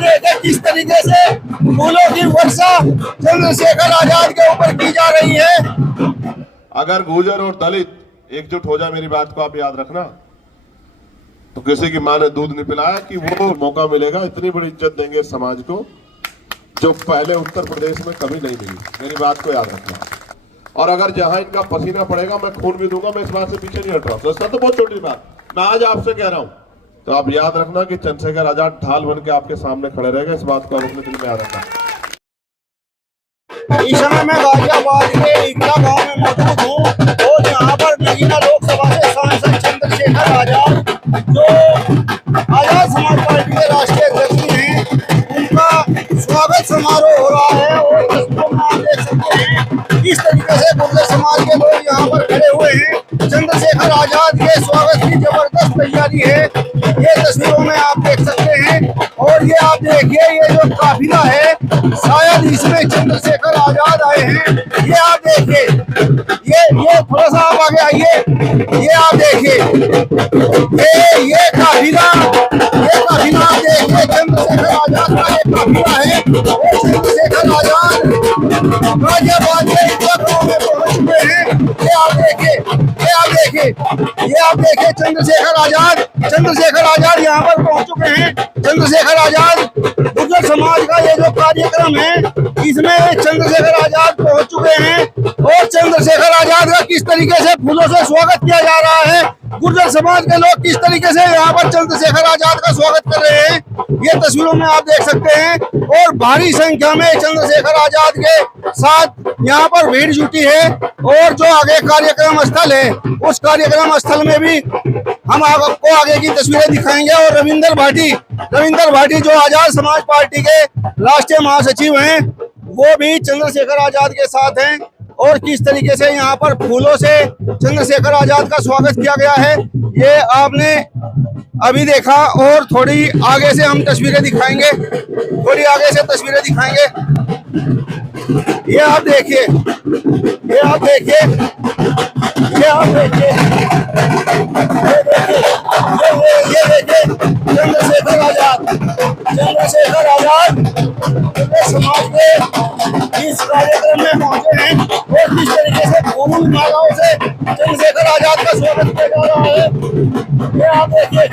देखें किस तरीके से फूलों की वर्षा चंद्रशेखर आजाद के ऊपर की जा रही है। अगर गुर्जर और दलित एकजुट हो जाए, मेरी बात को आप याद रखना, तो किसी की मां ने दूध नहीं पिलाया कि वो मौका मिलेगा, इतनी बड़ी इज्जत देंगे समाज को जो पहले उत्तर प्रदेश में कभी नहीं मिली। मेरी बात को याद रखना। और अगर जहां इनका पसीना पड़ेगा मैं खून भी दूंगा, मैं इस बात से पीछे नहीं हट रहा हूं। सस्ता तो बहुत छोटी बात, मैं आज आपसे कह रहा हूं, तो आप याद रखना कि चंद्रशेखर आजाद ढाल बन के आपके सामने खड़े रहेगा। इस बात को आप अपने दिल में याद रखना। इस समय मैं गाजियाबाद के इकला गांव में मौजूद हूँ और यहाँ पर नगीना लोकसभा से सांसद चंद्रशेखर आजाद, जो आजाद समाज पार्टी के राष्ट्रीय अध्यक्ष हैं, उनका स्वागत समारोह हो रहा है। और तस्वीरों में आप देख सकते हैं किस तरीके से गुर्जर समाज के लोग यहाँ पर खड़े हुए हैं। चंद्रशेखर आजाद के स्वागत की जबरदस्त तैयारी है, ये तस्वीरों में आप देख सकते हैं। और ये आप देखिए, ये जो काफिला है शायद इसमें चंद्रशेखर आजाद आए हैं। ये आप देखिए, ये थोड़ा सा आप आगे आइए, ये आप देखिए, ये काफिला आप देखिए, चंद्रशेखर आजाद का ये काफिला है। चंद्रशेखर आजाद गाजियाबाद के इकला गांव में पहुंच चुके हैं। ये आप देखिए, चंद्रशेखर आजाद यहाँ पर पहुंच चुके हैं। चंद्रशेखर आजाद गुर्जर समाज का ये जो कार्यक्रम है, इसमें चंद्रशेखर आजाद पहुंच चुके हैं। और चंद्रशेखर आजाद का किस तरीके से फूलों से स्वागत किया जा रहा है, गुर्जर समाज के लोग किस तरीके से यहाँ पर चंद्रशेखर आजाद का स्वागत कर रहे हैं, ये तस्वीरों में आप देख सकते हैं। और भारी संख्या में चंद्रशेखर आजाद के साथ यहाँ पर भीड़ जुटी है। और जो आगे कार्यक्रम स्थल है, उस कार्यक्रम स्थल में भी हम आपको आगे की तस्वीरें दिखाएंगे। और रविंदर भाटी जो आजाद समाज पार्टी के राष्ट्रीय महासचिव हैं, वो भी चंद्रशेखर आजाद के साथ हैं। और किस तरीके से यहाँ पर फूलों से चंद्रशेखर आजाद का स्वागत किया गया है, ये आपने अभी देखा। और थोड़ी आगे से हम तस्वीरें दिखाएंगे, ये आप देखिए, चंद्रशेखर आजाद समाज के इस कार्यक्रम में पहुंचे हैं। और किस तरीके से फूल मालाओं से चंद्रशेखर आजाद का स्वागत किया जा रहा है, ये आप देखिए,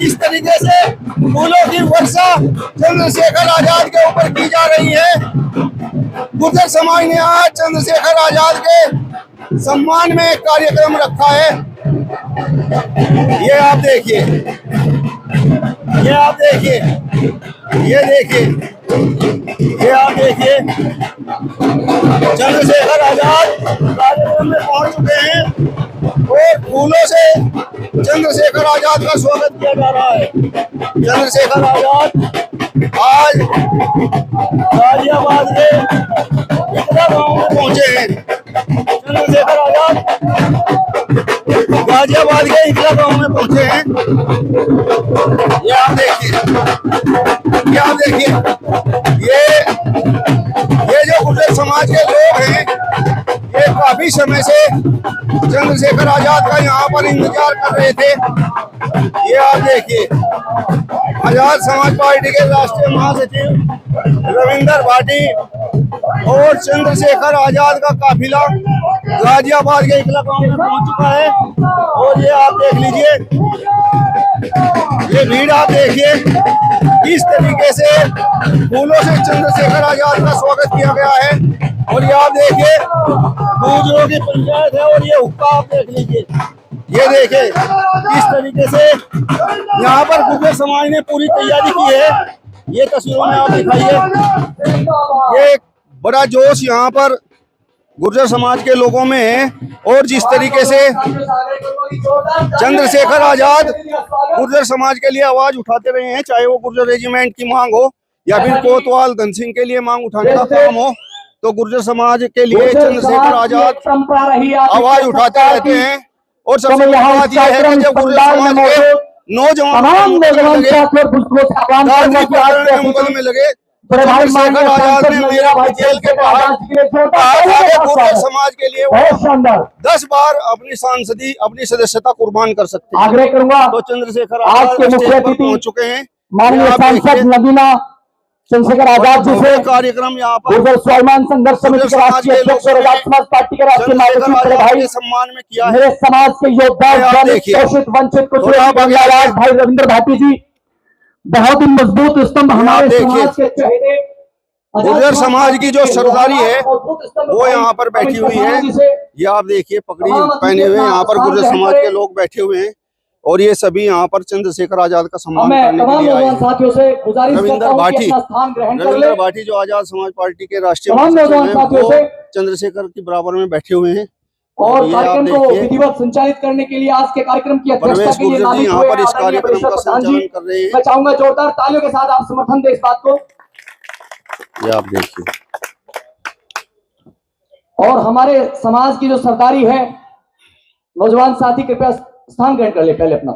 किस तरीके से फूलों की वर्षा चंद्रशेखर आजाद के ऊपर की जा रही है। गुर्जर समाज ने आज चंद्रशेखर आजाद के सम्मान में एक कार्यक्रम रखा है। ये आप देखिए, चंद्रशेखर आजाद कार्यक्रम में पहुंच चुके हैं। और फूलों से चंद्रशेखर आजाद का स्वागत किया जा रहा है। चंद्रशेखर आजाद आज गाजियाबाद के इकला गांव में पहुंचे हैं। चंद्रशेखर आजाद गाजियाबाद के इकला गांव में पहुंचे हैं। ये आप देखिए, ये जो गुर्जर समाज के लोग हैं, ये काफी समय से चंद्रशेखर आजाद का यहाँ पर इंतजार कर रहे थे। ये आप देखिए, आजाद समाज पार्टी के राष्ट्रीय महासचिव रविंदर भाटी और चंद्रशेखर आजाद का काफिला गाजियाबाद के इकला गांव में पहुंच चुका है। और ये आप देख लीजिए, ये भीड़ आप देखिए, किस तरीके से फूलों से चंद्रशेखर आजाद का स्वागत किया गया है। और ये आप देखिए, गुर्जरों की पंचायत है। और ये हुक्का आप देख लीजिए, ये देखिए किस तरीके से यहाँ पर गुर्जर समाज ने पूरी तैयारी की है। ये तस्वीरों में आप दिखाइए, ये बड़ा जोश यहाँ पर गुर्जर समाज के लोगों में है। और जिस तरीके से चंद्रशेखर आजाद गुर्जर समाज के लिए आवाज उठाते रहे हैं, चाहे वो गुर्जर रेजिमेंट की मांग हो या फिर कोतवाल धन सिंह के लिए मांग उठाने का काम हो, तो गुर्जर समाज के लिए चंद्रशेखर आजाद आवाज उठाते रहते हैं। और सबसे बड़ी बात यह है कि जब गुर्जर समाज के नौजवान मुकदमे लगे, चंद्रशेखर आजाद ने मेरा जेल के बाहर गुर्जर समाज के लिए 10 बार अपनी सदस्यता कुर्बान कर सकते हैं। तो चंद्रशेखर आजाद पहुंच चुके हैं। माननीय आप सांसद देखिए, नगीना चंद्रशेखर आजाद जी से भव्य कार्यक्रम यहाँ पर गुर्जर स्वाभिमान संघर्ष समिति के राष्ट्रीय अध्यक्ष और आजाद समाज पार्टी के राष्ट्रीय चंद्रशेखर महासचिव आजाद भाई के सम्मान में किया है। मेरे समाज के योद्धा आप दलित देखिए, शोषित वंचित कुछ थोड़ा आप आगे आइए। राज भाई रविंद्र भाटी जी बहुत ही मजबूत स्तंभ आप हमारे देखिए, समाज के चेहरे गुर्जर समाज की जो सरदारी है वो यहाँ पर बैठी हुई है। ये आप देखिए, पगड़ी पहने हुए यहाँ पर गुर्जर समाज के लोग बैठे हुए हैं और ये सभी यहाँ पर चंद्रशेखर आजाद का सम्मान करने के लिए आए हैं। साथियों से गुजारिश रविंद्र करता हूं कि भाटी, अपना स्थान ग्रहण कर रविंद्र ले। भाटी जो आजाद समाज पार्टी के राष्ट्रीय तमाम महासचिव नौजवान हैं, साथियों वो से चंद्रशेखर के बराबर में बैठे हुए हैं। और ये आप कार्यक्रम को देखिए, विधिवत संचालित करने के लिए आज के कार्यक्रम की अध्यक्षता परवेश के लिए गुर्जर जी नामित यहाँ हुए पर इस आदरणीय कार्यक्रम परिषद का प्रधान जी। संचालन कर रहे हैं। मैं चाहूंगा जोरदार तालियों के साथ आप समर्थन दें इस बात को। ये आप देखिए, और हमारे समाज की जो सरदारी है, नौजवान साथी कृपया स्थान ग्रहण कर ले पहले अपना।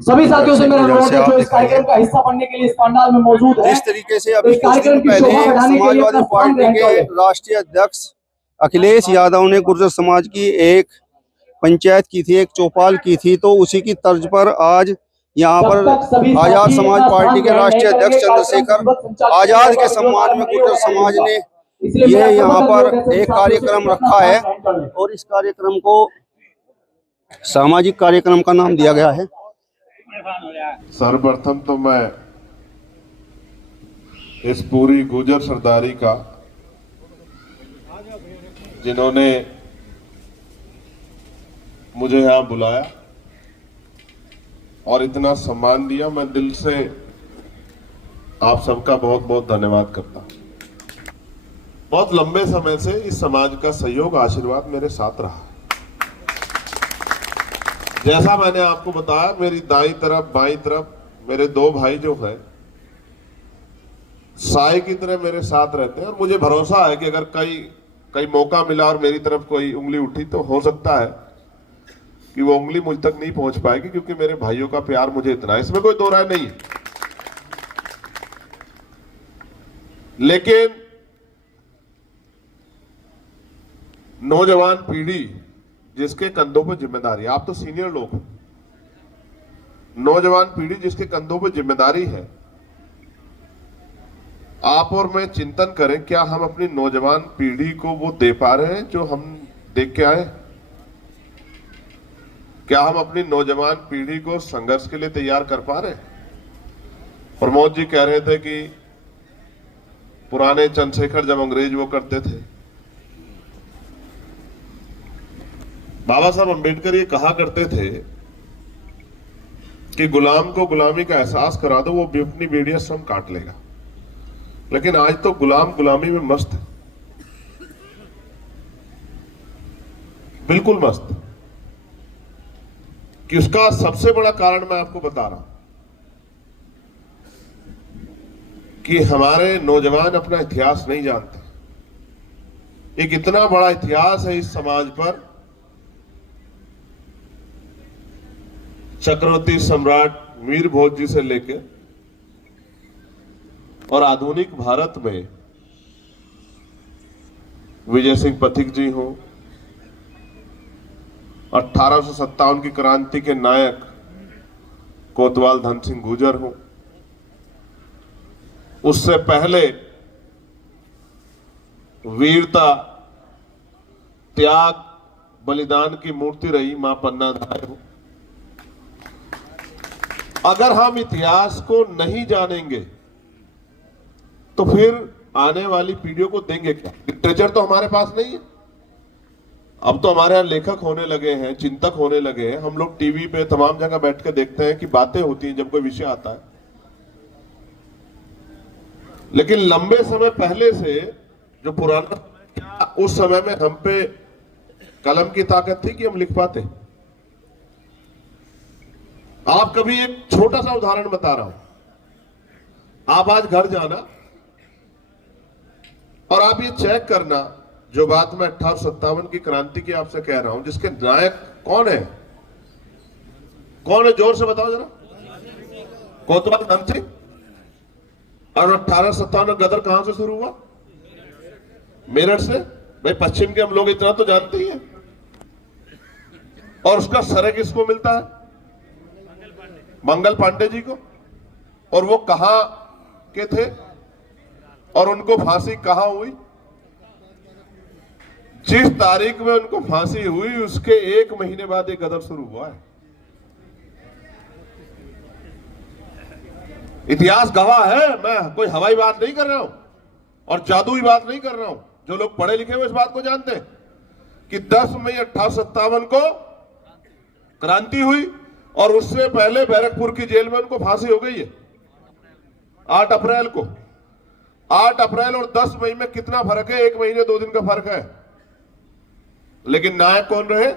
सभी साथियों से मेरा अनुरोध है जो इस कार्यक्रम का हिस्सा बनने के लिए इस पंडाल में मौजूद है। जिस तरीके से अभी इस कुछ दिन कार्यक्रम की पहले शोभा बढ़ाने के लिए अपना समाजवादी स्थान पार्टी ग्रहण कर के ले। राष्ट्रीय अध्यक्ष अखिलेश यादव ने गुर्जर समाज की एक पंचायत की थी, एक चौपाल की थी, तो उसी की तर्ज पर आज यहाँ पर आजाद समाज पार्टी के राष्ट्रीय अध्यक्ष चंद्रशेखर आजाद के सम्मान में गुर्जर समाज ने ये यहाँ पर एक कार्यक्रम रखा है और इस कार्यक्रम को सामाजिक कार्यक्रम का नाम दिया गया है। सर्वप्रथम तो मैं इस पूरी गुर्जर सरदारी का, जिन्होंने मुझे यहां बुलाया और इतना सम्मान दिया, मैं दिल से आप सबका बहुत बहुत धन्यवाद करता हूं। बहुत लंबे समय से इस समाज का सहयोग, आशीर्वाद मेरे साथ रहा है। जैसा मैंने आपको बताया, मेरी दाईं तरफ बाईं तरफ मेरे दो भाई जो है साए की तरह मेरे साथ रहते हैं और मुझे भरोसा है कि अगर कई मौका मिला और मेरी तरफ कोई उंगली उठी तो हो सकता है कि वो उंगली मुझ तक नहीं पहुंच पाएगी, क्योंकि मेरे भाइयों का प्यार मुझे इतना है, इसमें कोई दो राय नहीं है। लेकिन नौजवान पीढ़ी जिसके कंधों पर जिम्मेदारी, आप तो सीनियर लोग हैं, नौजवान पीढ़ी जिसके कंधों पर जिम्मेदारी है, आप और मैं चिंतन करें, क्या हम अपनी नौजवान पीढ़ी को वो दे पा रहे हैं जो हम देख के आए? क्या हम अपनी नौजवान पीढ़ी को संघर्ष के लिए तैयार कर पा रहे हैं? प्रमोद जी कह रहे थे कि पुराने चंद्रशेखर जब अंग्रेज वो करते थे, बाबा साहब अंबेडकर ये कहा करते थे कि गुलाम को गुलामी का एहसास करा दो, वो भी अपनी बेड़ियां स्वयं काट लेगा। लेकिन आज तो गुलाम गुलामी में मस्त है, बिल्कुल मस्त। कि उसका सबसे बड़ा कारण मैं आपको बता रहा हूं कि हमारे नौजवान अपना इतिहास नहीं जानते। एक इतना बड़ा इतिहास है इस समाज पर, चक्रवर्ती सम्राट वीर भोज जी से लेकर और आधुनिक भारत में विजय सिंह पथिक जी हो, 1857 की क्रांति के नायक कोतवाल धन सिंह गुर्जर हो, उससे पहले वीरता, त्याग, बलिदान की मूर्ति रही मां पन्ना धाय हो। अगर हम इतिहास को नहीं जानेंगे तो फिर आने वाली पीढ़ियों को देंगे क्या? लिटरेचर तो हमारे पास नहीं है। अब तो हमारे यहाँ लेखक होने लगे हैं, चिंतक होने लगे हैं, हम लोग टीवी पे तमाम जगह बैठ के देखते हैं कि बातें होती हैं जब कोई विषय आता है। लेकिन लंबे समय पहले से जो पुराना, क्या उस समय में हम पे कलम की ताकत थी कि हम लिख पाते? आप कभी एक छोटा सा उदाहरण बता रहा हूं, आप आज घर जाना और आप ये चेक करना, जो बात मैं 1857 की क्रांति की आपसे कह रहा हूं, जिसके नायक कौन है? कौन है? जोर से बताओ जरा। कोतवाल धन सिंह। और 1857 में गदर कहां से शुरू हुआ? मेरठ से। भाई पश्चिम के हम लोग इतना तो जानते ही हैं। और उसका श्रेय किसको मिलता है? मंगल पांडे जी को। और वो कहां के थे और उनको फांसी कहां हुई। जिस तारीख में उनको फांसी हुई उसके 1 महीने बाद एक गदर शुरू हुआ है। इतिहास गवाह है, मैं कोई हवाई बात नहीं कर रहा हूं और जादुई बात नहीं कर रहा हूं। जो लोग पढ़े लिखे हुए इस बात को जानते हैं कि 10 मई 1857 को क्रांति हुई और उससे पहले बैरकपुर की जेल में उनको फांसी हो गई है 8 अप्रैल को। 8 अप्रैल और 10 मई में कितना फर्क है? 1 महीने 2 दिन का फर्क है। लेकिन नायक कौन रहे?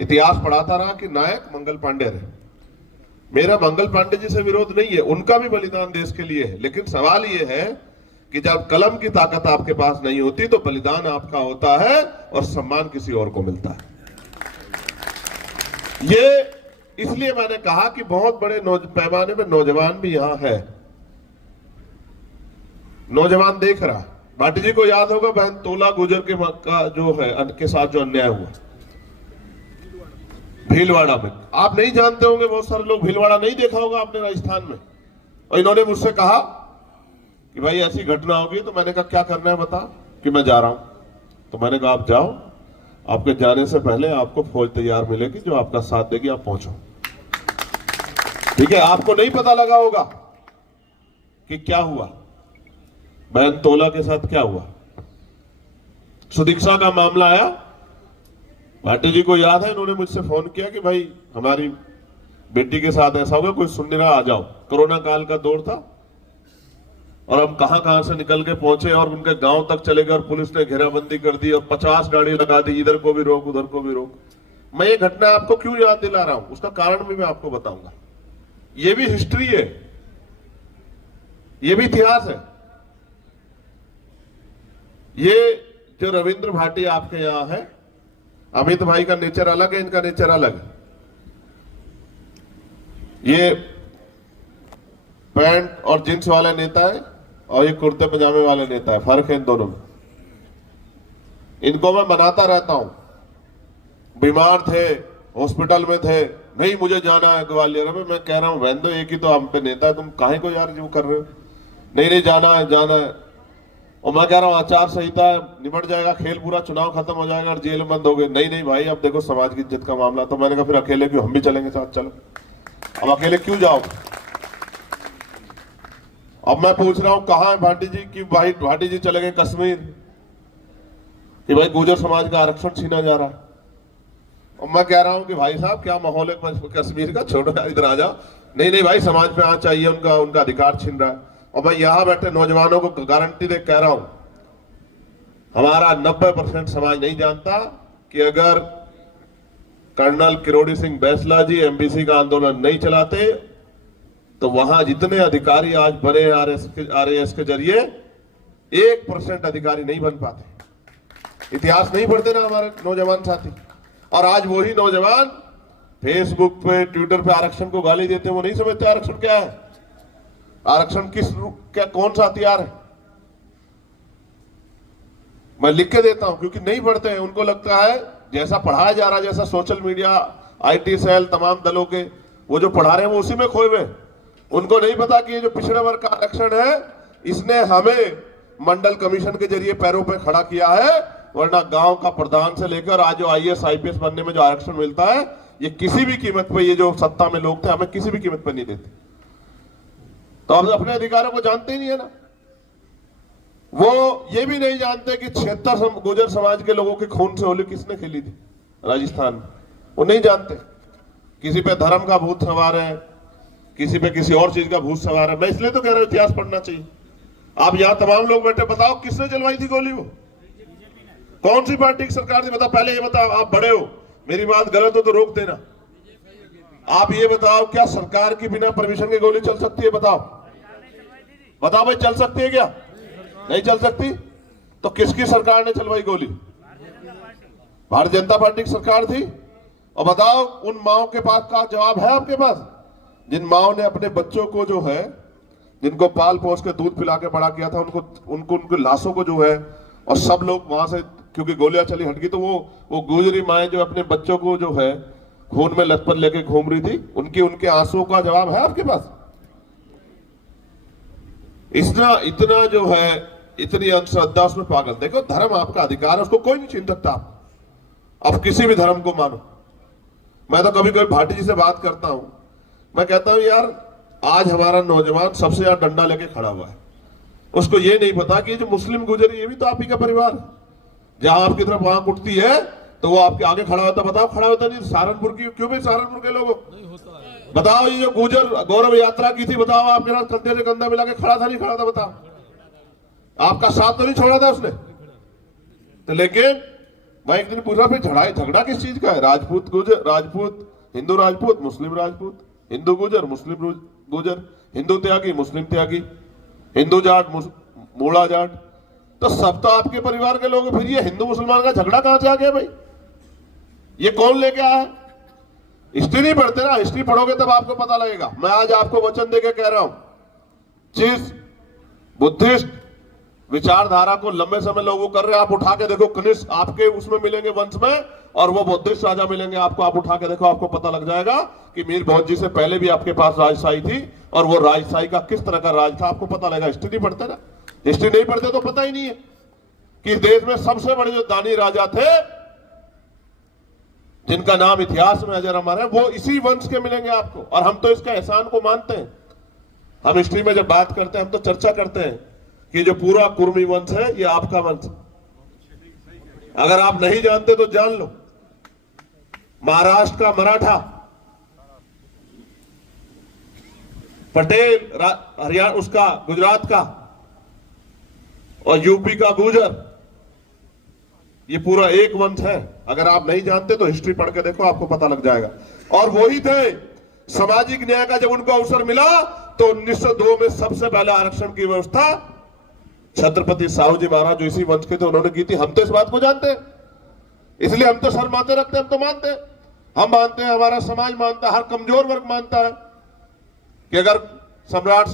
इतिहास पढ़ाता रहा कि नायक मंगल पांडे रहे। मेरा मंगल पांडे जी से विरोध नहीं है, उनका भी बलिदान देश के लिए है। लेकिन सवाल यह है कि जब कलम की ताकत आपके पास नहीं होती तो बलिदान आपका होता है और सम्मान किसी और को मिलता है। ये इसलिए मैंने कहा कि बहुत बड़े पैमाने पर नौजवान भी यहां है। नौजवान देख रहा। भाटी जी को याद होगा बहन तोला गुजर का जो है के साथ जो अन्याय हुआ भीलवाड़ा में। आप नहीं जानते होंगे, बहुत सारे लोग भीलवाड़ा नहीं देखा होगा आपने राजस्थान में। और इन्होंने मुझसे कहा कि भाई ऐसी घटना होगी। तो मैंने कहा क्या करना है बता, कि मैं जा रहा हूं। तो मैंने कहा आप जाओ, आपके जाने से पहले आपको फौज तैयार मिलेगी जो आपका साथ देगी, आप पहुंचो। ठीक है, आपको नहीं पता लगा होगा कि क्या हुआ, बहन तोला के साथ क्या हुआ। सुदीक्षा का मामला आया, भाटी जी को याद है, इन्होंने मुझसे फोन किया कि भाई हमारी बेटी के साथ ऐसा होगा, कोई सुन नहीं रहा, आ जाओ। कोरोना काल का दौर था और हम कहां कहां से निकल के पहुंचे और उनके गांव तक चले गए और पुलिस ने घेराबंदी कर दी और 50 गाड़ी लगा दी, इधर को भी रोक उधर को भी रोक। मैं ये घटना आपको क्यों याद दिला रहा हूं, उसका कारण भी मैं आपको बताऊंगा। ये भी हिस्ट्री है, ये भी इतिहास है। ये जो रविंद्र भाटी आपके यहां है, अमित भाई का नेचर अलग है, इनका नेचर अलग है। ये पैंट और जींस वाला नेता है और ये कुर्ते पजामे वाले नेता है, फर्क है इन दोनों में। इनको मैं मनाता रहता हूं, बीमार थे, हॉस्पिटल में थे, नहीं मुझे जाना है ग्वालियर में। मैं कह रहा हूं बहन दो, एक ही तो हम पे नेता है, तुम काहे को यार जो कर रहे हो। नहीं जाना है, जाना है। और मैं कह रहा हूं आचार संहिता निपट जाएगा, खेल पूरा, चुनाव खत्म हो जाएगा और जेल बंद हो गए। नहीं भाई, अब देखो समाज की इज्जत का मामला। तो मैंने कहा फिर अकेले क्यों, हम भी चलेंगे साथ, चलो। अब अकेले क्यों जाओगे? अब मैं पूछ रहा हूं कहां है भाटी जी, कि भाई भाटी जी चले गए कश्मीर, कि भाई गुर्जर समाज का आरक्षण छीना जा रहा है। और मैं कह रहा हूं कि भाई साहब क्या माहौल है कश्मीर का, छोड़ो इधर आ जाओ। नहीं भाई, समाज पे आना चाहिए, उनका अधिकार छीन रहा है। और मैं यहां बैठे नौजवानों को गारंटी दे कह रहा हूं, हमारा 90% समाज नहीं जानता कि अगर कर्नल किरोड़ी सिंह बैसला जी एमबीसी का आंदोलन नहीं चलाते तो वहां जितने अधिकारी आज बने आरएएस के जरिए 1% अधिकारी नहीं बन पाते। इतिहास नहीं पढ़ते ना हमारे नौजवान साथी। और आज वही नौजवान फेसबुक पे, ट्विटर पे आरक्षण को गाली देते हैं। वो नहीं समझते आरक्षण क्या है, आरक्षण क्या कौन सा हथियार है। मैं लिख के देता हूं क्योंकि नहीं पढ़ते हैं। उनको लगता है जैसा पढ़ाया जा रहा है, जैसा सोशल मीडिया, आईटी सेल, तमाम दलों के वो जो पढ़ा रहे हैं वो उसी में खोए हुए। उनको नहीं पता कि ये जो पिछड़े वर्ग का आरक्षण है, इसने हमें मंडल कमीशन के जरिए पैरों पे खड़ा किया है। वरना गांव का प्रधान से लेकर आज जो आईएएस आईपीएस बनने में जो आरक्षण मिलता है, ये किसी भी कीमत पे, ये जो सत्ता में लोग थे हमें किसी भी कीमत पर नहीं देते। तो हम अपने अधिकारों को जानते ही नहीं है ना। वो ये भी नहीं जानते कि 76 गुर्जर समाज के लोगों के खून से होली किसने खेली थी राजस्थान में। वो नहीं जानते। किसी पे धर्म का भूत सवार है, किसी पे किसी और चीज का भूत सवार है। मैं इसलिए तो कह रहा हूं इतिहास पढ़ना चाहिए। आप यहां तमाम लोग बैठे, बताओ किसने चलवाई थी गोली? वो कौन सी पार्टी की सरकार थी? बताओ, पहले ये बताओ। आप बड़े हो, मेरी बात गलत हो तो रोक देना। आप ये बताओ, क्या सरकार की बिना परमिशन की गोली चल सकती है? बताओ भाई, चल सकती है क्या? नहीं चल सकती। तो किसकी सरकार ने चलवाई गोली? भारतीय जनता पार्टी की सरकार थी। और बताओ, उन माओ के पास का जवाब है आपके पास, जिन माओ ने अपने बच्चों को जो है, जिनको पाल पोस के दूध पिला के बड़ा किया था, उनकी लाशों को जो है, और सब लोग वहां से क्योंकि गोलियां चली हट गई, तो वो गुजरी माएं जो अपने बच्चों को जो है खून में लथपथ लेके घूम रही थी, उनके आंसुओं का जवाब है आपके पास? इतना जो है, इतनी अंधश्रद्धा उसमें पागल। देखो, धर्म आपका अधिकार है, उसको कोई नहीं छीन सकता। आप किसी भी धर्म को मानो। मैं तो कभी कभी भाटी जी से बात करता हूं, मैं कहता हूं यार, आज हमारा नौजवान सबसे ज्यादा डंडा लेके खड़ा हुआ है। उसको ये नहीं पता कि जो मुस्लिम गुजर, ये भी तो आप ही का परिवार है। जहां आपकी तरफ आंख उठती है तो वो आपके आगे खड़ा होता। बताओ, खड़ा होता नहीं? सहारनपुर की क्यों भी, सहारनपुर के लोगों बताओ, ये जो गुजर गौरव यात्रा की थी, बताओ आपके साथ कंधे से कंधा मिला के खड़ा था, नहीं खड़ा था? बताओ, आपका साथ तो नहीं छोड़ा था उसने। तो लेकिन मैं एक दिन पूछा, फिर झगड़ा किस चीज का है? राजपूत गुजर, राजपूत हिंदू राजपूत, मुस्लिम राजपूत, हिंदू गुजर, मुस्लिम गुजर, हिंदू त्यागी, मुस्लिम त्यागी, हिंदू जाट, मूड़ा जाट, तो सब तो आपके परिवार के लोग। फिर ये हिंदू मुसलमान का झगड़ा कहां से आ गया भाई? ये कौन लेके आया है? हिस्ट्री नहीं पढ़ते ना, हिस्ट्री पढ़ोगे तब आपको पता लगेगा। मैं आज आपको वचन देके कह रहा हूं, जिस बुद्धिस्ट विचारधारा को लंबे समय लोगों कर रहे हैं, आप उठा के देखो, कनिष्क आपके उसमें मिलेंगे वंश में, और वो बुद्धिस्ट राजा मिलेंगे आपको। आप उठा के देखो, आपको पता लग जाएगा कि मीर भोज जी से पहले भी आपके पास राजशाही थी, और वो राजशाही का किस तरह का राज था, आपको पता लगेगा। हिस्ट्री नहीं पढ़ते ना, हिस्ट्री नहीं पढ़ते तो पता ही नहीं है कि देश में सबसे बड़े जो दानी राजा थे, जिनका नाम इतिहास में अजर अमर है, वो इसी वंश के मिलेंगे आपको। और हम तो इसका एहसान को मानते हैं। हम हिस्ट्री में जब बात करते हैं, हम तो चर्चा करते हैं कि जो पूरा कुर्मी वंश है, ये आपका वंश। अगर आप नहीं जानते तो जान लो, महाराष्ट्र का मराठा, पटेल हरियाणा, उसका गुजरात का, और यूपी का गुजर, ये पूरा एक वंश है। अगर आप नहीं जानते तो हिस्ट्री पढ़ के देखो, आपको पता लग जाएगा। और वही थे सामाजिक न्याय का, जब उनको अवसर मिला तो 1902 में सबसे पहले आरक्षण की व्यवस्था छत्रपति साहू जी महाराज, जो इसी वंश के थे, उन्होंने की थी। हम तो इस बात को जानते हैं, इसलिए हम तो सर माथे रखते हैं। हम तो मानते हैं, हम मानते हैं, हमारा समाज मानता है, हर कमजोर वर्ग मानता है कि अगर सम्राट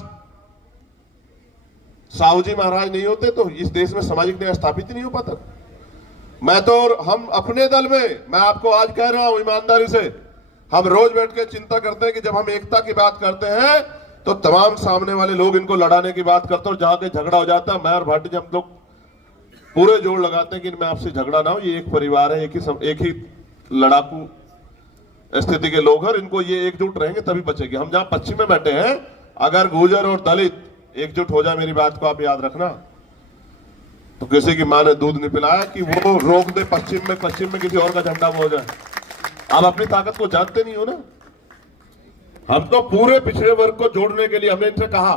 साहू जी महाराज नहीं होते तो इस देश में सामाजिक न्याय स्थापित ही नहीं हो पाता। मैं तो, हम अपने दल में, मैं आपको आज कह रहा हूं ईमानदारी से, हम रोज बैठ के चिंता करते हैं कि जब हम एकता की बात करते हैं तो तमाम सामने वाले लोग इनको लड़ाने की बात करते हैं, और जहां के झगड़ा हो जाता है, मैं और भाटी जी हम लोग पूरे जोड़ लगाते हैं कि इनमें आपसे झगड़ा ना हो, ये एक परिवार है, एक ही लड़ाकू स्थिति के लोग हैं, इनको ये एकजुट रहेंगे तभी बचेगी। हम जहां पश्चिम में बैठे हैं, अगर गुर्जर और दलित एकजुट हो जाए, मेरी बात को आप याद रखना, तो किसी की मां ने दूध नहीं पिलाया कि वो रोक दे पश्चिम में किसी और का झंडा वो हो जाए। आप अपनी ताकत को जानते नहीं हो ना। हम तो पूरे पिछड़े वर्ग को जोड़ने के लिए, हमने इनसे कहा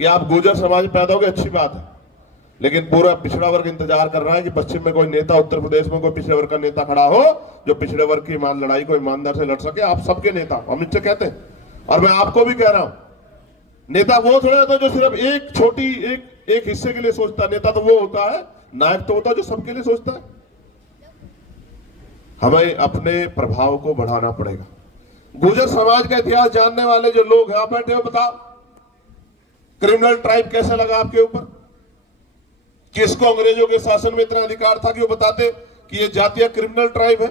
कि आप गुर्जर समाज पैदा होगे, अच्छी बात है, लेकिन पूरा पिछड़ा वर्ग इंतजार कर रहा है कि पश्चिम में कोई नेता, उत्तर प्रदेश में कोई पिछड़े वर्ग का नेता खड़ा हो, जो पिछड़े वर्ग की लड़ाई को ईमानदार से लड़ सके। आप सबके नेता, हम इनसे कहते हैं, और मैं आपको भी कह रहा हूं, नेता वो थोड़ा होता है जो सिर्फ एक हिस्से के लिए सोचता है। नेता तो वो होता है, नायक तो होता है जो सबके लिए सोचता है। हमें अपने प्रभाव को बढ़ाना पड़ेगा। गुर्जर समाज का इतिहास जानने वाले जो लोग यहां बैठे हो, बताओ क्रिमिनल ट्राइब कैसे लगा आपके ऊपर? किसको अंग्रेजों के शासन में इतना अधिकार था कि वो बताते कि ये जातीय क्रिमिनल ट्राइब है?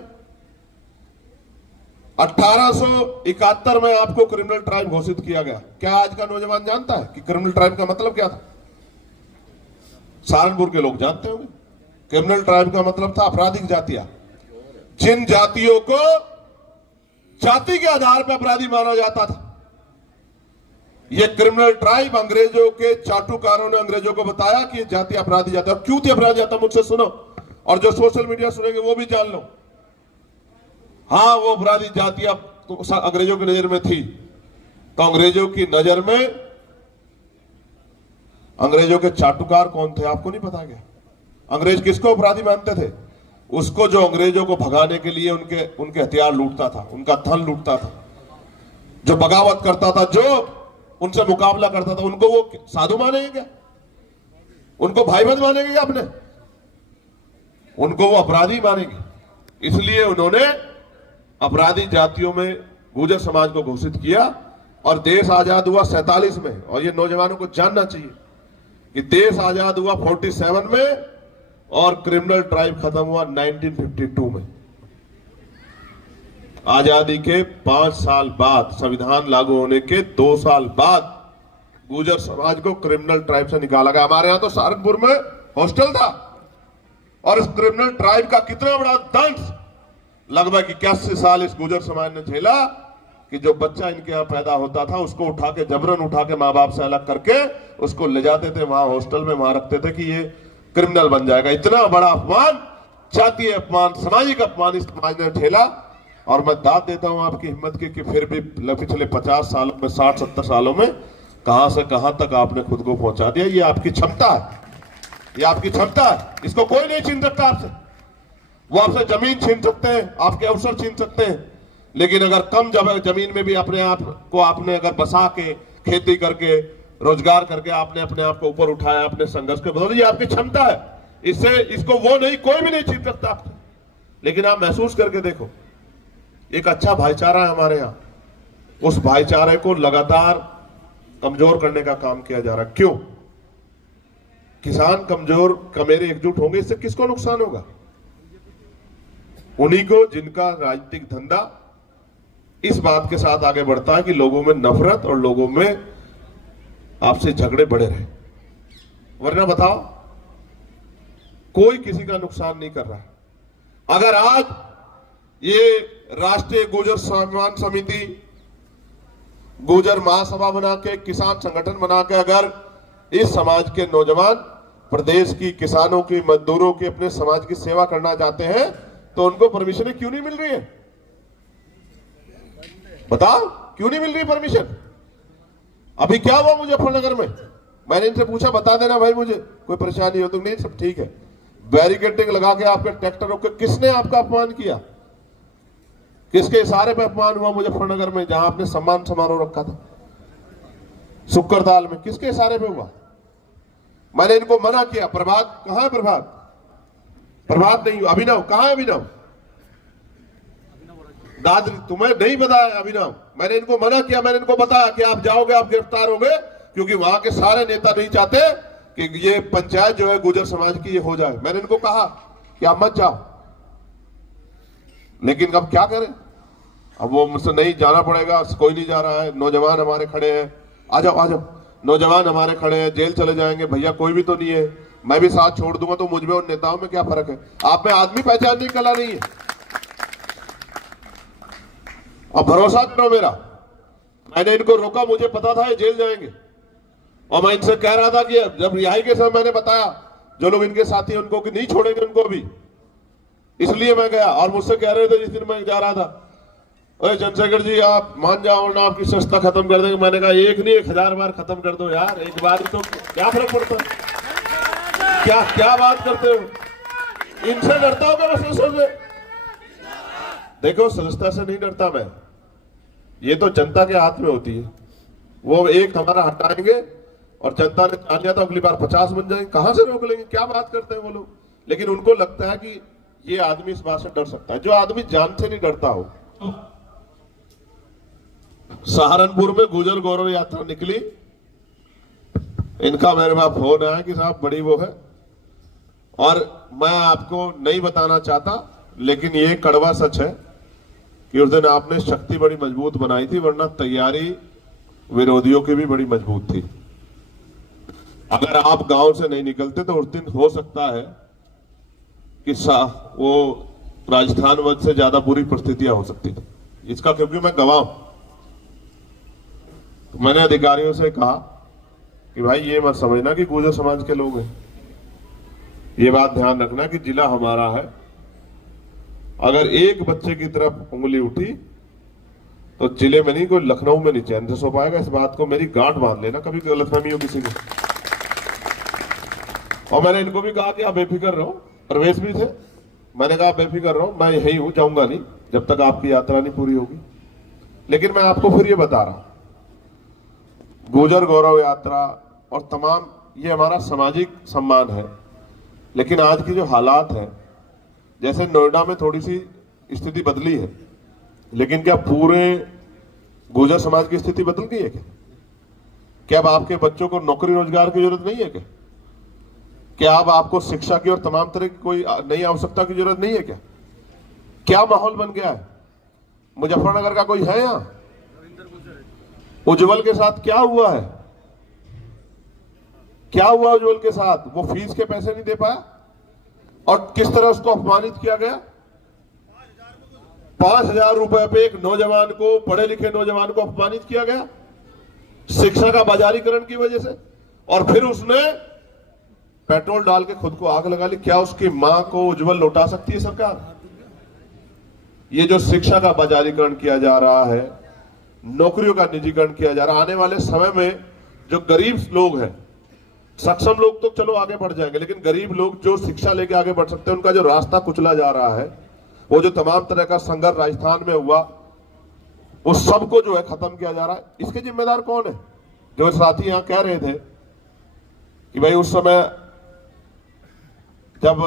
1871 में आपको क्रिमिनल ट्राइब घोषित किया गया। क्या आज का नौजवान जानता है कि क्रिमिनल ट्राइब का मतलब क्या था? सहारनपुर के लोग जानते होंगे। क्रिमिनल ट्राइब का मतलब था आपराधिक जातियां, जिन जातियों को जाति के आधार पर अपराधी माना जाता था। ये क्रिमिनल ट्राइब अंग्रेजों के चाटुकारों ने अंग्रेजों को बताया कि ये जाति अपराधी जाता है। और क्यों थी अपराधी जाता, मुझसे सुनो, और जो सोशल मीडिया सुनेंगे वो भी जान लो। हाँ, वो अपराधी जाति तो अंग्रेजों की नजर में थी, तो अंग्रेजों की नजर में अंग्रेजों के चाटुकार कौन थे आपको नहीं पता क्या? अंग्रेज किसको अपराधी मानते थे? उसको जो अंग्रेजों को भगाने के लिए उनके हथियार लूटता था, उनका धन लूटता था, जो बगावत करता था, जो उनसे मुकाबला करता था, उनको वो साधु मानेंगे क्या? उनको भाईबंद मानेंगे क्या अपने? उनको वो अपराधी मानेंगे। इसलिए उन्होंने अपराधी जातियों में गुर्जर समाज को घोषित किया। और देश आजाद हुआ 47 में, और ये नौजवानों को जानना चाहिए कि देश आजाद हुआ 47 में और क्रिमिनल ट्राइब खत्म हुआ 1952 में। आजादी के 5 साल बाद, संविधान लागू होने के 2 साल बाद गुर्जर समाज को क्रिमिनल ट्राइब से निकाला गया। हमारे यहाँ तो सहारनपुर में हॉस्टल था और इस क्रिमिनल ट्राइब का कितना बड़ा दंश लगभग 81 साल इस गुर्जर समाज ने झेला कि जो बच्चा इनके यहाँ पैदा होता था उसको उठा के जबरन उठा के माँ बाप से अलग करके उसको ले जाते थे वहां हॉस्टल में, वहां रखते थे कि ये क्रिमिनल बन जाएगा। इतना बड़ा अपमान, जातीय अपमान, सामाजिक अपमान इस समाज ने झेला। और मैं दाद देता हूं आपकी हिम्मत की कि फिर भी पिछले 50 सालों में, 60-70 सालों में कहां से कहां तक आपने खुद को पहुंचा दिया। ये आपकी क्षमता है, ये आपकी क्षमता है, इसको कोई नहीं छीन सकता आपसे। वो आपसे जमीन छीन सकते हैं, आपके अवसर छीन सकते हैं, लेकिन अगर कम जमीन में भी अपने आप को आपने अगर बसा के खेती करके रोजगार करके आपने अपने आप को ऊपर उठाया, अपने संघर्ष के बदौलत, ये आपकी क्षमता है। इससे इसको वो नहीं, कोई भी नहीं छीन सकता आपसे। लेकिन आप महसूस करके देखो, एक अच्छा भाईचारा है हमारे यहाँ, उस भाईचारे को लगातार कमजोर करने का काम किया जा रहा है। क्यों? किसान कमजोर कमेरे एकजुट होंगे, इससे किसको नुकसान होगा? उन्हीं को जिनका राजनीतिक धंधा इस बात के साथ आगे बढ़ता है कि लोगों में नफरत और लोगों में आपसे झगड़े बढ़े रहे। वरना बताओ, कोई किसी का नुकसान नहीं कर रहा है। अगर आज ये राष्ट्रीय गुर्जर सम्मान समिति, गुर्जर महासभा बना के, किसान संगठन बना के अगर इस समाज के नौजवान प्रदेश की किसानों की, मजदूरों की, अपने समाज की सेवा करना चाहते हैं, तो उनको परमिशन क्यों नहीं मिल रही है? बताओ, क्यों नहीं मिल रही परमिशन? अभी क्या हुआ मुजफ्फरनगर में? मैंने इनसे पूछा, बता देना भाई मुझे, कोई परेशानी हो तो। नहीं, सब ठीक है। बैरिकेडिंग लगा के आपके ट्रैक्टर रोक के किसने आपका अपमान किया? किसके इशारे पे अपमान हुआ मुजफ्फरनगर में, जहां आपने सम्मान समारोह रखा था शुक्रताल में? किसके इशारे पे हुआ? मैंने इनको मना किया। प्रभात कहां है? प्रभात नहीं, अभिनव कहां है? अभिनव दादरी, तुम्हें नहीं बताया अभिनव? मैंने इनको मना किया, मैंने इनको बताया कि आप जाओगे, आप गिरफ्तार होगे, क्योंकि वहां के सारे नेता नहीं चाहते कि ये पंचायत जो है गुर्जर समाज की ये हो जाए। मैंने इनको कहा कि आप मत जाओ, लेकिन अब क्या करें? अब वो मुझसे नहीं जाना पड़ेगा, कोई नहीं जा रहा है। नौजवान हमारे खड़े हैं, आ जाओ आ जाओ, नौजवान हमारे खड़े हैं, जेल चले जाएंगे, भैया कोई भी तो नहीं है, मैं भी साथ छोड़ दूंगा, तो मुझ में और नेताओं में क्या फर्क है? आप में आदमी पहचानने की कला नहीं है। अब भरोसा करो मेरा, मैंने इनको रोका, मुझे पता था ये जेल जाएंगे, और मैं इनसे कह रहा था कि जब रिहाई के समय मैंने बताया जो लोग इनके साथी हैं उनको कि नहीं छोड़ेंगे उनको भी, इसलिए मैं गया। और मुझसे कह रहे थे जिस दिन मैं जा रहा था, अरे चंद्रशेखर जी आप मान जाओ ना, आपकी सस्ता खत्म कर देंगे। मैंने कहा एक नहीं 1000 बार खत्म कर दो यार, एक बार तो क्या फर्क पड़ता है? क्या बात करते हो? इनसे डरता होगा वसूलों से? देखो, सदस्यता से नहीं डरता मैं, ये तो जनता के हाथ में होती है। वो एक हमारा हटाएंगे और जनता ने जान लिया तो अगली बार 50 बन जाएंगे, कहां से रोक लेंगे? क्या बात करते हैं वो लोग? लेकिन उनको लगता है कि ये आदमी इस बात से डर सकता है। जो आदमी जान से नहीं डरता हो। सहारनपुर में गुर्जर गौरव यात्रा निकली, इनका मेरे पास फोन आया कि साहब बड़ी वो है, और मैं आपको नहीं बताना चाहता, लेकिन ये कड़वा सच है कि उस दिन आपने शक्ति बड़ी मजबूत बनाई थी, वरना तैयारी विरोधियों की भी बड़ी मजबूत थी। अगर आप गांव से नहीं निकलते तो उस दिन हो सकता है कि वो राजस्थान वध से ज्यादा बुरी परिस्थितियां हो सकती थी इसका, क्योंकि मैं गवाह हूं। तो मैंने अधिकारियों से कहा कि भाई ये मत समझना कि गुर्जर समाज के लोग हैं, ये बात ध्यान रखना कि जिला हमारा है। अगर एक बच्चे की तरफ उंगली उठी तो जिले में नहीं, कोई लखनऊ में नहीं चैन से सो पाएगा। इस बात को मेरी गांठ बांध लेना, कभी गलतफहमी हो किसी को। और मैंने इनको भी कहा कि आप बेफिक्र रहो, प्रवेश भी थे, मैंने कहा बेफिक्र रहो, मैं यही हूं, जाऊंगा नहीं जब तक आपकी यात्रा नहीं पूरी होगी। लेकिन मैं आपको फिर ये बता रहा हूं, गुर्जर गौरव यात्रा और तमाम ये हमारा सामाजिक सम्मान है। लेकिन आज की जो हालात है, जैसे नोएडा में थोड़ी सी स्थिति बदली है, लेकिन क्या पूरे गुर्जर समाज की स्थिति बदल गई है क्या अब आपके बच्चों को नौकरी रोजगार की जरूरत नहीं है क्या अब आपको शिक्षा की और तमाम तरह की कोई नई आवश्यकता की जरूरत नहीं है क्या माहौल बन गया है? मुजफ्फरनगर का कोई है यहाँ? उज्जवल के साथ क्या हुआ है? क्या हुआ उज्जवल के साथ? वो फीस के पैसे नहीं दे पाया और किस तरह उसको अपमानित किया गया। 5,000 रुपए पे एक नौजवान को, पढ़े लिखे नौजवान को अपमानित किया गया शिक्षा का बाजारीकरण की वजह से। और फिर उसने पेट्रोल डाल के खुद को आग लगा ली। क्या उसकी मां को उज्जवल लौटा सकती है सरकार? ये जो शिक्षा का बाजारीकरण किया जा रहा है, नौकरियों का निजीकरण किया जा रहा है, आने वाले समय में जो गरीब लोग हैं, सक्षम लोग तो चलो आगे बढ़ जाएंगे, लेकिन गरीब लोग जो शिक्षा लेके आगे बढ़ सकते हैं, उनका जो रास्ता कुचला जा रहा है, वो जो तमाम तरह का संघर्ष राजस्थान में हुआ, वो सबको जो है खत्म किया जा रहा है। इसके जिम्मेदार कौन है? जो साथी यहां कह रहे थे कि भाई उस समय जब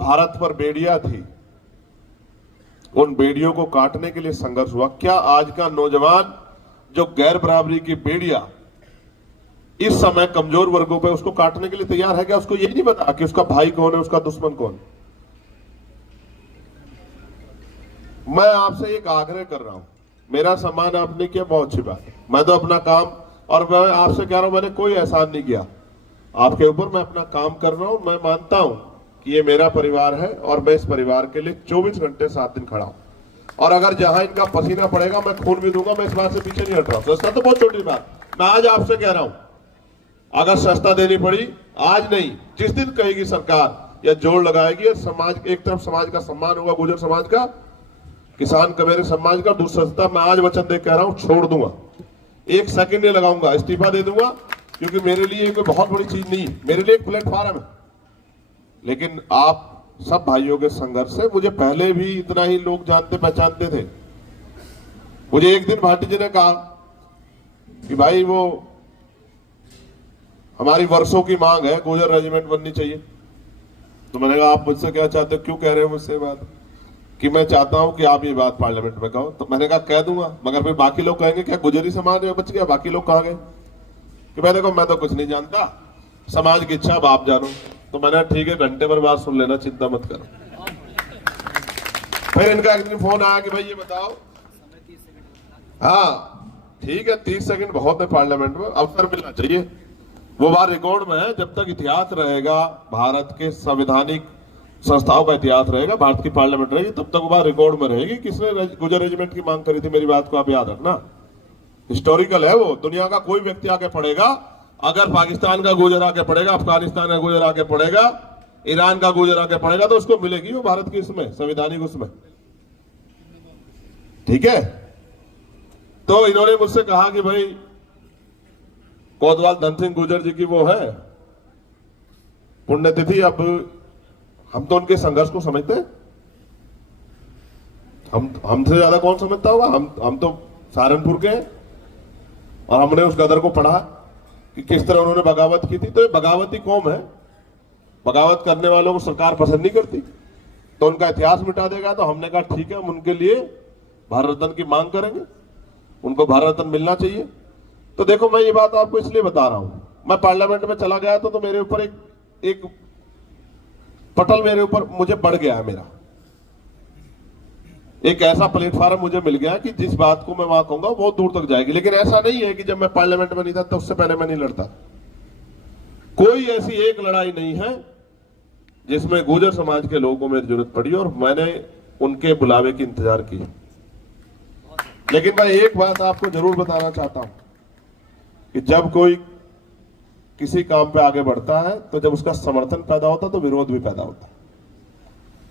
भारत पर बेड़ियां थी, उन बेड़ियों को काटने के लिए संघर्ष हुआ। क्या आज का नौजवान जो गैर बराबरी की बेड़ियां इस समय कमजोर वर्गों पे, उसको काटने के लिए तैयार है क्या? उसको यही नहीं पता कि उसका भाई कौन है, उसका दुश्मन कौन है। मैं आपसे एक आग्रह कर रहा हूं, मेरा सम्मान आपने किया, बहुत अच्छी बात है। मैं तो अपना काम, और मैं आपसे कह रहा हूं, मैंने कोई एहसान नहीं किया आपके ऊपर। मैं अपना काम कर रहा हूं। मैं मानता हूं कि ये मेरा परिवार है और मैं इस परिवार के लिए 24 घंटे 7 दिन खड़ा हूं। और अगर जहां इनका पसीना पड़ेगा मैं खून भी दूंगा। मैं इस बात से पीछे नहीं हट रहा हूं। सस्ता तो बहुत छोटी बात, मैं आज आपसे कह रहा हूं, अगर सस्ता देनी पड़ी, आज नहीं, जिस दिन कहेगी सरकार या जोड़ लगाएगी, समाज, एक तरफ समाज का सम्मान होगा, गुर्जर समाज का, किसान कमेरे समाज का, दूसरा सस्ता, मैं आज वचन दे कह रहा हूं, छोड़ दूंगा। 1 सेकंड नहीं लगाऊंगा, इस्तीफा दे दूंगा। क्योंकि मेरे लिए कोई बहुत बड़ी चीज नहीं, मेरे लिए एक प्लेटफॉर्म है। लेकिन आप सब भाइयों के संघर्ष से मुझे पहले भी इतना ही लोग जानते पहचानते थे। मुझे एक दिन भाटी जी ने कहा कि भाई वो हमारी वर्षों की मांग है, गुर्जर रेजिमेंट बननी चाहिए। तो मैंने कहा आप मुझसे क्या चाहते हो, क्यों कह रहे हो मुझसे बात? कि मैं चाहता हूं कि आप ये बात पार्लियामेंट में कहो। तो मैंने कहा कह दूंगा, मगर फिर बाकी लोग कहेंगे क्या गुजरी समाज में बच गया, बाकी लोग कहां गए? कि मैं देखो, मैं तो कुछ नहीं जानता, समाज की इच्छा अब आप जानो। तो मैंने ठीक है, घंटे भर बात सुन लेना, चिंता मत करो। फिर इनका एक दिन फोन आया कि भाई ये बताओ, हाँ ठीक है 30 सेकंड बहुत है, पार्लियामेंट में अवसर मिलना चाहिए। वो बात रिकॉर्ड में है, जब तक इतिहास रहेगा, भारत के संवैधानिक संस्थाओं का इतिहास रहेगा, भारत की पार्लियामेंट रहेगी, तब तक वो बात रिकॉर्ड में रहेगी। किसने गुर्जर रेजिमेंट की मांग करी थी, मेरी बात को आप याद रखना, हिस्टोरिकल है वो। दुनिया का कोई व्यक्ति आके पढ़ेगा, अगर पाकिस्तान का गुर्जर आके पढ़ेगा, अफगानिस्तान का गुर्जर आके पढ़ेगा, ईरान का गुर्जर आके पढ़ेगा, तो उसको मिलेगी वो भारत की इसमें संवैधानिक उसमें, ठीक है। तो इन्होंने मुझसे कहा कि भाई कोतवाल धन सिंह गुर्जर जी की वो है पुण्यतिथि, अब हम तो उनके संघर्ष को समझते हैं, हमसे ज्यादा कौन समझता होगा? हम तो सहारनपुर के हैं और हमने उस गदर को पढ़ा कि किस तरह उन्होंने बगावत की थी। तो ये बगावती कौम है, बगावत करने वालों को सरकार पसंद नहीं करती, तो उनका इतिहास मिटा देगा। तो हमने कहा ठीक है, हम उनके लिए भारत रत्न की मांग करेंगे, उनको भारत रत्न मिलना चाहिए। तो देखो, मैं ये बात आपको इसलिए बता रहा हूं, मैं पार्लियामेंट में चला गया तो मेरे ऊपर एक पटल मेरे ऊपर मुझे बढ़ गया है, मेरा एक ऐसा प्लेटफॉर्म मुझे मिल गया कि जिस बात को मैं वहां कहूंगा बहुत दूर तक जाएगी। लेकिन ऐसा नहीं है कि जब मैं पार्लियामेंट में नहीं था तो उससे पहले मैं नहीं लड़ता। कोई ऐसी एक लड़ाई नहीं है जिसमें गुर्जर समाज के लोगों को मेरी जरूरत पड़ी और मैंने उनके बुलावे की इंतजार की। लेकिन मैं एक बात आपको जरूर बताना चाहता हूं कि जब कोई किसी काम पे आगे बढ़ता है तो जब उसका समर्थन पैदा होता है तो विरोध भी पैदा होता है।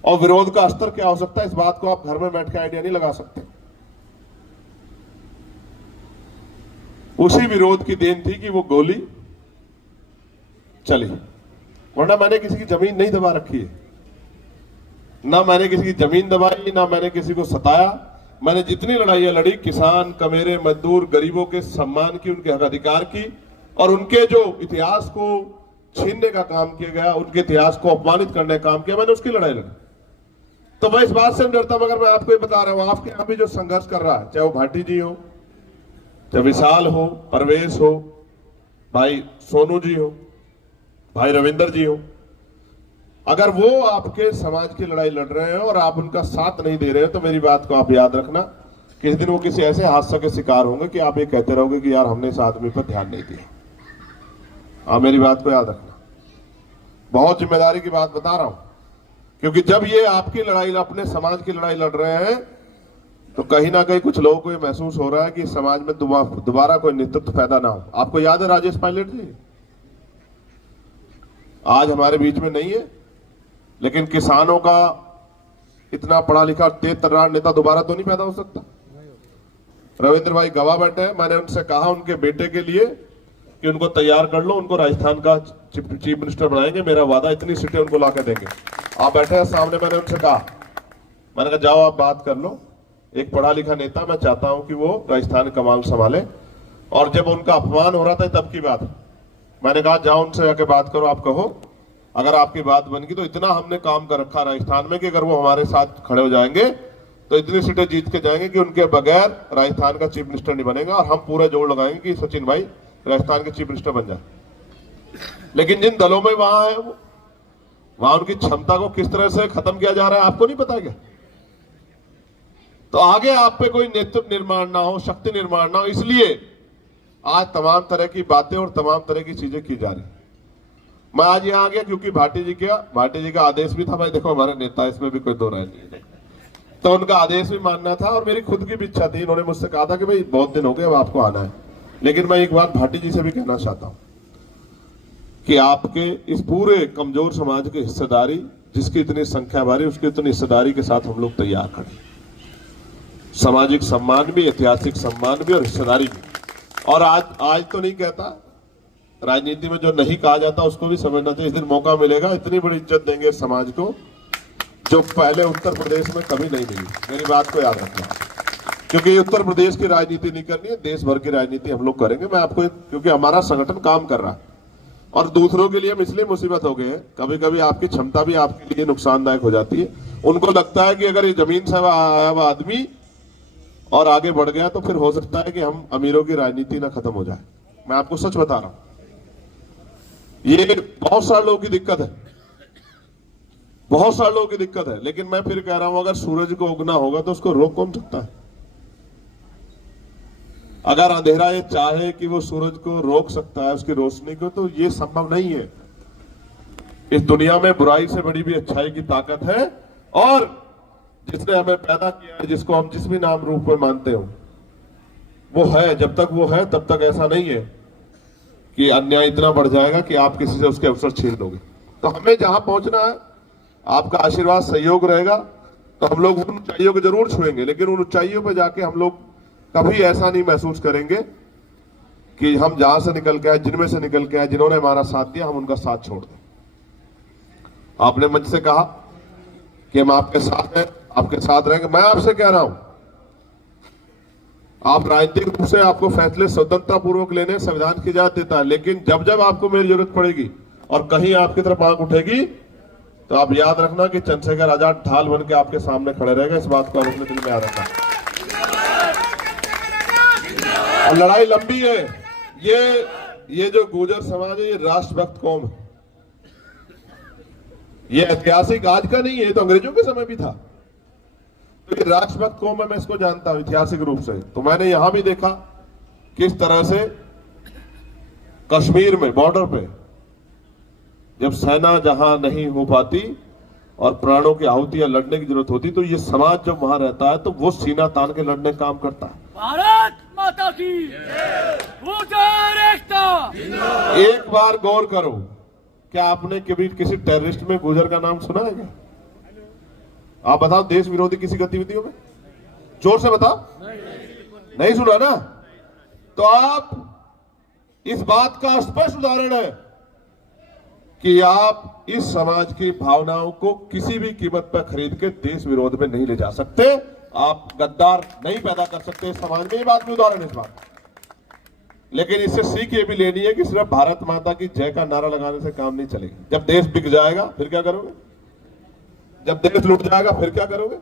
और विरोध का स्तर क्या हो सकता है, इस बात को आप घर में बैठ के आइडिया नहीं लगा सकते। उसी विरोध की देन थी कि वो गोली चली, वरना मैंने किसी की जमीन नहीं दबा रखी है, ना मैंने किसी की जमीन दबाई, ना मैंने किसी को सताया। मैंने जितनी लड़ाइयां लड़ी, किसान, कमेरे, मजदूर, गरीबों के सम्मान की, उनके हक अधिकार की, और उनके जो इतिहास को छीनने का काम किया गया, उनके इतिहास को अपमानित करने का काम किया, मैंने उसकी लड़ाई लड़ी। तो मैं इस बात से नहीं डरता, मगर मैं आपको ये बता रहा हूं, आपके यहां भी जो संघर्ष कर रहा है, चाहे वो भाटी जी हो, चाहे विशाल हो, परवेश हो, भाई सोनू जी हो, भाई रविंदर जी हो, अगर वो आपके समाज की लड़ाई लड़ रहे हैं और आप उनका साथ नहीं दे रहे हैं, तो मेरी बात को आप याद रखना, किसी दिन वो किसी ऐसे हादसे के शिकार होंगे कि आप ये कहते रहोगे कि यार हमने इस आदमी पर ध्यान नहीं दिया। आप मेरी बात को याद रखना, बहुत जिम्मेदारी की बात बता रहा हूं, क्योंकि जब ये आपकी लड़ाई, अपने समाज की लड़ाई लड़ रहे हैं, तो कहीं ना कहीं कुछ लोगों को ये महसूस हो रहा है कि समाज में दोबारा कोई नेतृत्व पैदा ना हो। आपको याद है राजेश पायलट जी आज हमारे बीच में नहीं है, लेकिन किसानों का इतना पढ़ा लिखा तेज तर्रार नेता दोबारा तो नहीं पैदा हो सकता। रविंद्र भाई गवाह बैठे हैं, मैंने उनसे कहा उनके बेटे के लिए कि उनको तैयार कर लो, उनको राजस्थान का चीफ मिनिस्टर बनाएंगे, मेरा वादा इतनी सीटें उनको ला के देंगे। आप बैठे हैं सामने, मैंने उनसे कहा, मैंने कहा जाओ आप बात कर लो, एक पढ़ा लिखा नेता, मैं चाहता हूं कि वो राजस्थान कमान संभाले। और जब उनका अपमान हो रहा था तब की बात, मैंने कहा जाओ उनसे जाके बात करो, आप कहो अगर आपकी बात बन गई तो इतना हमने काम कर रखा राजस्थान में कि अगर वो हमारे साथ खड़े हो जाएंगे तो इतनी सीटें जीत के जाएंगे कि उनके बगैर राजस्थान का चीफ मिनिस्टर नहीं बनेगा, और हम पूरा जोर लगाएंगे कि सचिन भाई राजस्थान के चीफ मिनिस्टर बन जाए। लेकिन जिन दलों में वहां है, वहां उनकी क्षमता को किस तरह से खत्म किया जा रहा है आपको नहीं पता क्या? तो आगे आप पे कोई नेतृत्व निर्माण ना हो, शक्ति निर्माण ना हो, इसलिए आज तमाम तरह की बातें और तमाम तरह की चीजें की जा रही। मैं आज यहाँ आ गया क्योंकि भाटी जी का आदेश भी था, भाई देखो हमारे नेता, इसमें भी कोई दो राय नहीं है, तो उनका आदेश भी मानना था और मेरी खुद की भी इच्छा थी। इन्होंने मुझसे कहा था कि भाई बहुत दिन हो गए अब आपको आना है, लेकिन मैं एक बात भाटी जी से भी कहना चाहता हूं कि आपके इस पूरे कमजोर समाज की हिस्सेदारी, जिसकी इतनी संख्या भारी, उसकी इतनी हिस्सेदारी के साथ हम लोग तैयार खड़े, सामाजिक सम्मान भी, ऐतिहासिक सम्मान भी और हिस्सेदारी भी। और आज तो नहीं कहता, राजनीति में जो नहीं कहा जाता उसको भी समझना चाहिए। इस दिन मौका मिलेगा, इतनी बड़ी इज्जत देंगे समाज को जो पहले उत्तर प्रदेश में कभी नहीं मिली। मेरी बात को याद रखना, क्योंकि उत्तर प्रदेश की राजनीति नहीं करनी है, देश भर की राजनीति हम लोग करेंगे। मैं आपको, क्योंकि हमारा संगठन काम कर रहा है और दूसरों के लिए हम इसलिए मुसीबत हो गए हैं, कभी कभी आपकी क्षमता भी आपके लिए नुकसानदायक हो जाती है। उनको लगता है कि अगर ये जमीन से आया हुआ आदमी और आगे बढ़ गया तो फिर हो सकता है कि हम अमीरों की राजनीति ना खत्म हो जाए। मैं आपको सच बता रहा हूं, ये बहुत सारे लोगों की दिक्कत है, बहुत सारे लोगों की दिक्कत है। लेकिन मैं फिर कह रहा हूं, अगर सूरज को उगना होगा तो उसको रोक कौन सकता है? अगर अंधेरा ये चाहे कि वो सूरज को रोक सकता है, उसकी रोशनी को, तो ये संभव नहीं है। इस दुनिया में बुराई से बड़ी भी अच्छाई की ताकत है, और जिसने हमें पैदा किया है, जिसको हम जिस भी नाम रूप में मानते हो, वो है। जब तक वो है तब तक ऐसा नहीं है कि अन्याय इतना बढ़ जाएगा कि आप किसी से उसके अवसर छीन लोगे। तो हमें जहां पहुंचना है, आपका आशीर्वाद, सहयोग रहेगा तो हम लोग उन ऊंचाइयों को जरूर छुएंगे, लेकिन उन ऊंचाइयों पर जाके हम लोग कभी ऐसा नहीं महसूस करेंगे कि हम जहां से निकल के आए, जिनमें से निकल के आए, जिन्होंने हमारा साथ दिया, हम उनका साथ छोड़ दें। आपने मंच से कहा कि हम आपके साथ हैं, आपके साथ रहेंगे। मैं आपसे कह रहा हूं, आप राजनीतिक रूप से आपको फैसले स्वतंत्रता पूर्वक लेने संविधान की इजाजत देता है, लेकिन जब जब आपको मेरी जरूरत पड़ेगी और कहीं आपकी तरफ आंख उठेगी तो आप याद रखना कि चंद्रशेखर आजाद ढाल बन के आपके सामने खड़े रहेगा। इस बात को आप अपने दिल में याद रखना। और लड़ाई लंबी है। ये जो गुर्जर समाज है, ये राष्ट्रभक्त कौम है, ये ऐतिहासिक आज का नहीं है, तो अंग्रेजों के समय भी था। तो ये राष्ट्रभक्त कौम है, मैं इसको जानता हूं ऐतिहासिक रूप से। तो मैंने यहां भी देखा किस तरह से कश्मीर में बॉर्डर पे जब सेना जहां नहीं हो पाती और प्राणों की आहुतियां लड़ने की जरूरत होती, तो ये समाज जब वहां रहता है तो वो सीना तान के लड़ने का काम करता है। भारत माता की गुर्जर एकता। एक बार गौर करो, क्या आपने कभी किसी टेररिस्ट में गुर्जर का नाम सुना है क्या? आप बताओ, देश विरोधी किसी गतिविधियों में, जोर से बताओ। नहीं सुना ना? तो आप इस बात का स्पष्ट उदाहरण है कि आप इस समाज की भावनाओं को किसी भी कीमत पर खरीद के देश विरोध में नहीं ले जा सकते। आप गद्दार नहीं पैदा कर सकते इस समाज में, ये बात भी उदाहरण है इस बात। लेकिन इससे सीख ये भी लेनी है कि सिर्फ भारत माता की जय का नारा लगाने से काम नहीं चलेगा। जब देश बिक जाएगा फिर क्या करोगे? जब देश लूट जाएगा फिर क्या करोगे?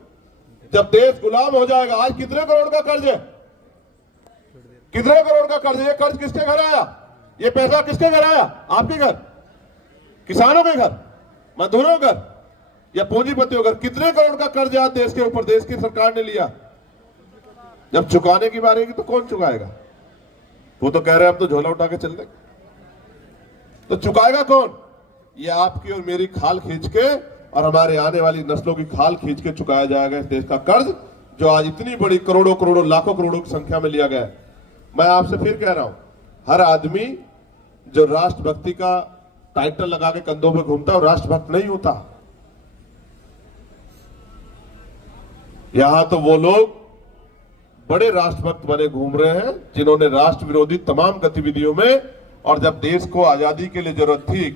जब देश गुलाम हो जाएगा। आज कितने करोड़ का कर्ज है? कितने करोड़ का कर्ज है? ये कर्ज किसके घर आया? ये पैसा किसके घर आया? आपके घर, किसानों के घर, मजदूरों के घर या पूंजीपतियों के घर? कितने करोड़ का कर्ज आज देश के ऊपर देश की सरकार ने लिया? जब चुकाने की बारी की तो कौन चुकाएगा? वो तो कह रहे हैं अब तो झोला उठा के चल देंगे। तो चुकाएगा कौन? ये आपकी और मेरी खाल खींच के और हमारे आने वाली नस्लों की खाल खींच के चुकाया जाएगा इस देश का कर्ज, जो आज इतनी बड़ी करोड़ों करोड़ों लाखों करोड़ों की संख्या में लिया गया है। मैं आपसे फिर कह रहा हूं, हर आदमी जो राष्ट्रभक्ति का टाइटल लगा के कंधों पे घूमता है, राष्ट्रभक्त नहीं होता। यहां तो वो लोग बड़े राष्ट्रभक्त बने घूम रहे हैं जिन्होंने राष्ट्र विरोधी तमाम गतिविधियों में, और जब देश को आजादी के लिए जरूरत थी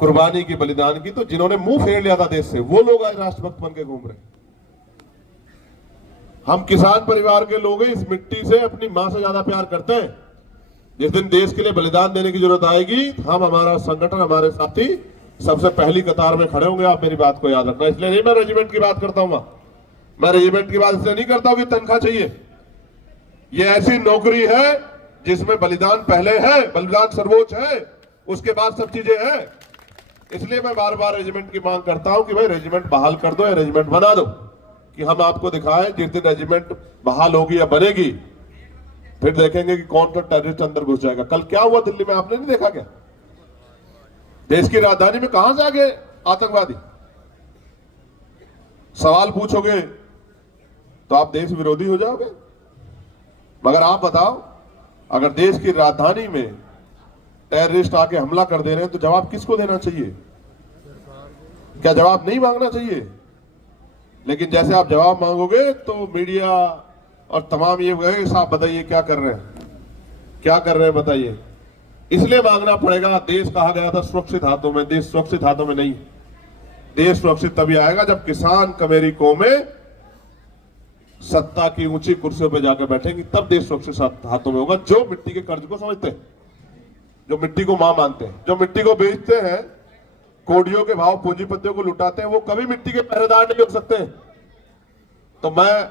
कुर्बानी की, बलिदान की, तो जिन्होंने मुंह फेर लिया था देश से, वो लोग आज राष्ट्रभक्त बन के घूम रहे हैं। हम किसान परिवार के लोग हैं, इस मिट्टी से अपनी मां से ज्यादा प्यार करते हैं। जिस दिन देश के लिए बलिदान देने की जरूरत आएगी, हम, हमारा संगठन, हमारे साथी सबसे पहली कतार में खड़े होंगे। आप मेरी बात को याद रखना। इसलिए नहीं मैं रेजिमेंट की बात करता हूं, मैं रेजिमेंट की बात इसलिए नहीं करता हूं कि तनख्वाह चाहिए। ये ऐसी नौकरी है जिसमें बलिदान पहले है, बलिदान सर्वोच्च है, उसके बाद सब चीजें हैं। इसलिए मैं बार बार रेजिमेंट की मांग करता हूं कि भाई रेजिमेंट बहाल कर दो या रेजिमेंट बना दो, कि हम आपको दिखाएं। जिस दिन रेजिमेंट बहाल होगी या बनेगी, फिर देखेंगे कि कौन सा टेररिस्ट अंदर घुस जाएगा। कल क्या हुआ दिल्ली में, आपने नहीं देखा क्या? देश की राजधानी में कहां से आ गए आतंकवादी? सवाल पूछोगे तो आप देश विरोधी हो जाओगे। मगर आप बताओ, अगर देश की राजधानी में टेररिस्ट आके हमला कर दे रहे हैं तो जवाब किसको देना चाहिए? क्या जवाब नहीं मांगना चाहिए? लेकिन जैसे आप जवाब मांगोगे तो मीडिया और तमाम ये कहेंगे साहब बताइए क्या कर रहे हैं, क्या कर रहे हैं बताइए। इसलिए मांगना पड़ेगा। देश कहा गया था सुरक्षित हाथों में, देश सुरक्षित हाथों में नहीं। देश सुरक्षित तभी आएगा जब किसान कमेरी कौमें सत्ता की ऊंची कुर्सियों पर जाकर बैठेंगी, तब देश सुरक्षित हाथों में होगा। जो मिट्टी के कर्ज को समझते हैं, जो मिट्टी को मां मानते हैं, जो मिट्टी को बेचते हैं, कोडियों के भाव पूंजीपतियों को लुटाते हैं, वो कभी मिट्टी के पहरेदार नहीं हो सकते। तो मैं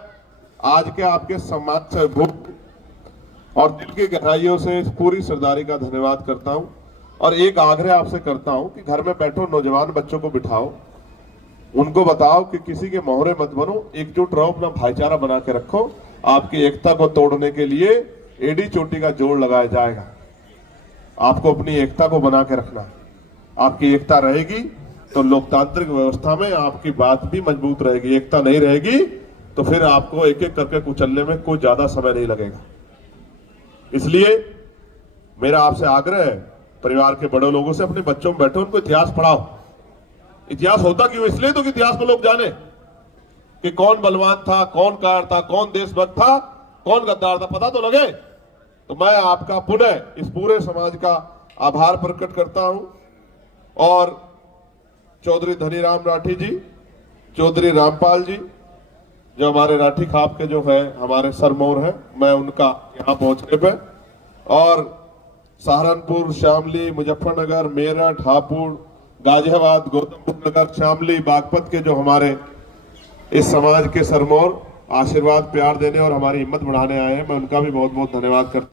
आज के आपके सम्मान से भूख और दिल की गहराइयों से इस पूरी सरदारी का धन्यवाद करता हूं। और एक आग्रह आपसे करता हूं कि घर में बैठो नौजवान बच्चों को बिठाओ, उनको बताओ कि किसी के मोहरे मत बनो, एकजुट रहो, अपना भाईचारा बना के रखो। आपकी एकता को तोड़ने के लिए एडी चोटी का जोड़ लगाया जाएगा। आपको अपनी एकता को बना के रखना। आपकी एकता रहेगी तो लोकतांत्रिक व्यवस्था में आपकी बात भी मजबूत रहेगी। एकता नहीं रहेगी तो फिर आपको एक एक करके कुचलने में कोई ज्यादा समय नहीं लगेगा। इसलिए मेरा आपसे आग्रह है, परिवार के बड़े लोगों से, अपने बच्चों में बैठो, उनको इतिहास पढ़ाओ। इतिहास होता क्यों? इसलिए तो कि इतिहास को लोग जाने कि कौन बलवान था, कौन कार था, कौन देशभक्त था, कौन गद्दार था, पता तो लगे। तो मैं आपका पुनः इस पूरे समाज का आभार प्रकट करता हूं। और चौधरी धनीराम राठी जी, चौधरी रामपाल जी, जो हमारे राठी खाप के जो है हमारे सरमौर हैं, मैं उनका यहां पहुंचने पे, और सहारनपुर, शामली, मुजफ्फरनगर, मेरठ, हापुड़, गाजियाबाद, गौतम बुद्ध नगर, शामली, बागपत के जो हमारे इस समाज के सरमौर आशीर्वाद, प्यार देने और हमारी हिम्मत बढ़ाने आए हैं, मैं उनका भी बहुत बहुत धन्यवाद करता हूं।